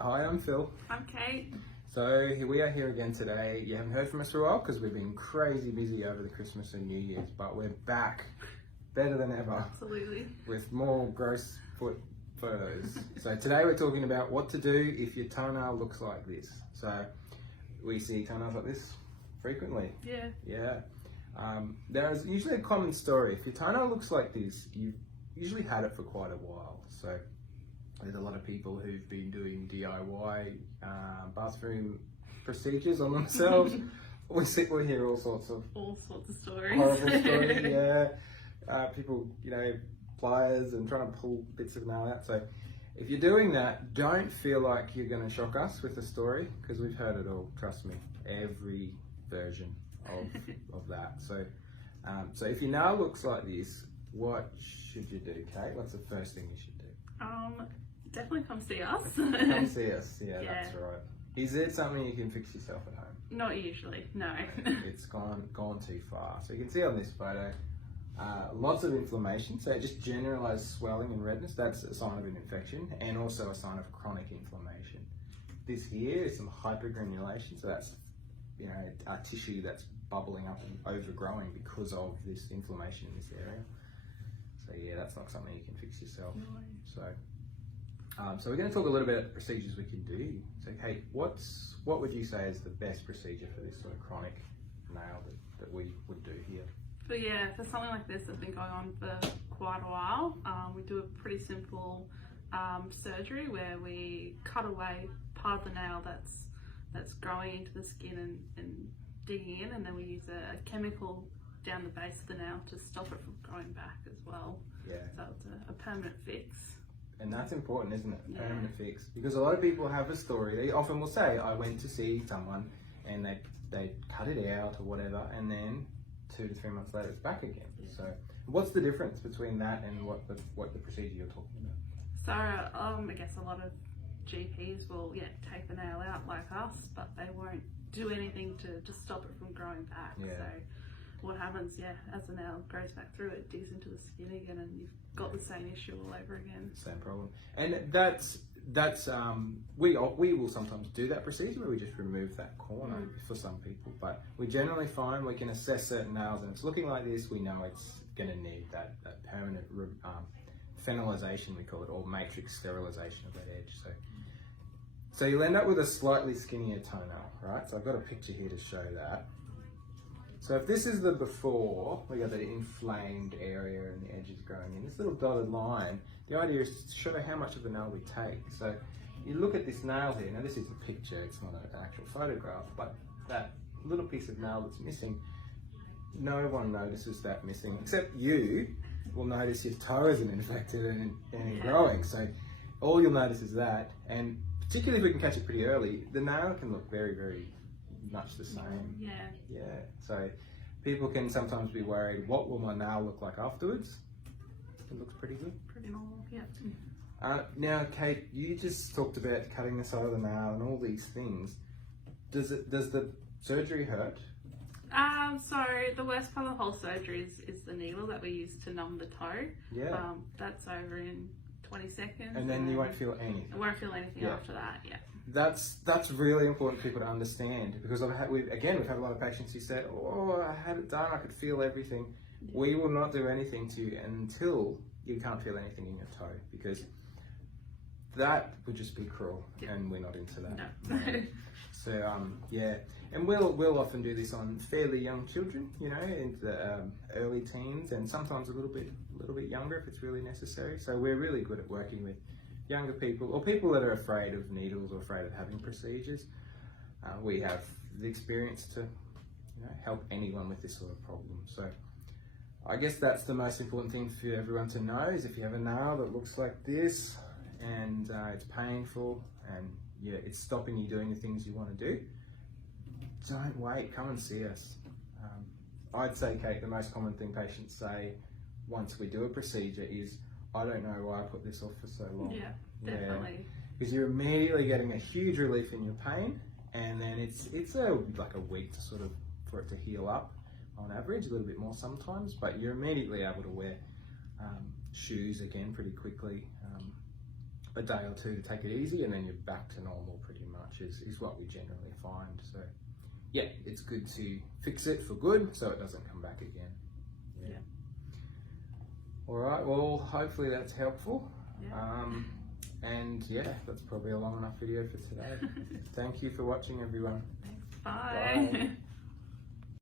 Hi, I'm Phil. I'm Kate. So here we are here again today. You haven't heard from us for a while because we've been crazy busy over the Christmas and New Year's, but we're back better than ever Absolutely. with more gross foot photos. So today we're talking about what to do if your toenail looks like this. So we see toenails like this frequently. Yeah. Yeah. There's usually a common story. If your toenail looks like this, you've usually had it for quite a while. So there's a lot of people who've been doing DIY bathroom procedures on themselves. we hear all sorts of stories. horrible stories. Yeah, people, pliers and trying to pull bits of nail out. So if you're doing that, don't feel like you're going to shock us with the story because we've heard it all. Trust me, every version of that. So, so if your nail looks like this, what should you do, Kate? What's the first thing you should do? Definitely come see us. Come see us. Yeah, that's right. Is it something you can fix yourself at home? Not usually, no. It's gone too far. So you can see on this photo, lots of inflammation. So just generalized swelling and redness, that's a sign of an infection and also a sign of chronic inflammation. This here is some hypergranulation. So that's, a tissue that's bubbling up and overgrowing because of this inflammation in this area. So yeah, that's not something you can fix yourself. No. So we're going to talk a little bit about the procedures we can do. So Kate, what would you say is the best procedure for this sort of chronic nail that we would do here? But yeah, for something like this that's been going on for quite a while, we do a pretty simple surgery where we cut away part of the nail that's growing into the skin and digging in, and then we use a chemical down the base of the nail to stop it from growing back as well. Yeah. So it's a permanent fix. And that's important, isn't it? A permanent fix. Because a lot of people have a story. They often will say, I went to see someone and they cut it out or whatever, and then 2 to 3 months later it's back again. Yeah. So what's the difference between that and what the procedure you're talking about? So I guess a lot of GPs will take the nail out like us, but they won't do anything to stop it from growing back. Yeah. So what happens, as the nail grows back through, it digs into the skin again, and you've got the same issue all over again. Same problem. And that's we will sometimes do that procedure where we just remove that corner for some people, but we generally find we can assess certain nails, and it's looking like this, we know it's going to need that permanent phenolization, we call it, or matrix sterilization of that edge. So you'll end up with a slightly skinnier toenail, right? So I've got a picture here to show that. So if this is the before, we got the inflamed area and the edges growing in. This little dotted line, the idea is to show how much of the nail we take. So you look at this nail here, now this is a picture, it's not an actual photograph, but that little piece of nail that's missing, no one notices that missing, except you will notice your toe isn't infected and growing. So all you'll notice is that, and particularly if we can catch it pretty early, the nail can look very, very much the same. Yeah. So people can sometimes be worried, what will my nail look like afterwards? It looks pretty good. Pretty normal, yeah. Now, Kate, you just talked about cutting the side of the nail and all these things. Does the surgery hurt? So the worst part of the whole surgery is the needle that we use to numb the toe. Yeah. That's over in 20 seconds. And then you won't feel anything. I won't feel anything after that, yeah. That's really important for people to understand, because we've had a lot of patients who said, oh, I had it done, I could feel everything. Yeah. We will not do anything to you until you can't feel anything in your toe, because that would just be cruel, and we're not into that. No. So and we'll often do this on fairly young children, in the early teens, and sometimes a little bit younger if it's really necessary. So we're really good at working with younger people or people that are afraid of needles or afraid of having procedures. We have the experience to help anyone with this sort of problem. So I guess that's the most important thing for everyone to know, is if you have a nail that looks like this and it's painful and it's stopping you doing the things you want to do, don't wait, come and see us. I'd say, Kate, the most common thing patients say once we do a procedure is, I don't know why I put this off for so long. Yeah, definitely. Because you're immediately getting a huge relief in your pain, and then it's like a week for it to heal up on average, a little bit more sometimes, but you're immediately able to wear shoes again pretty quickly. a day or two to take it easy, and then you're back to normal pretty much is what we generally find. So yeah, it's good to fix it for good so it doesn't come back again. Yeah. All right, well, hopefully that's helpful. Yeah. And yeah, that's probably a long enough video for today. Thank you for watching, everyone. Thanks. Bye. Bye.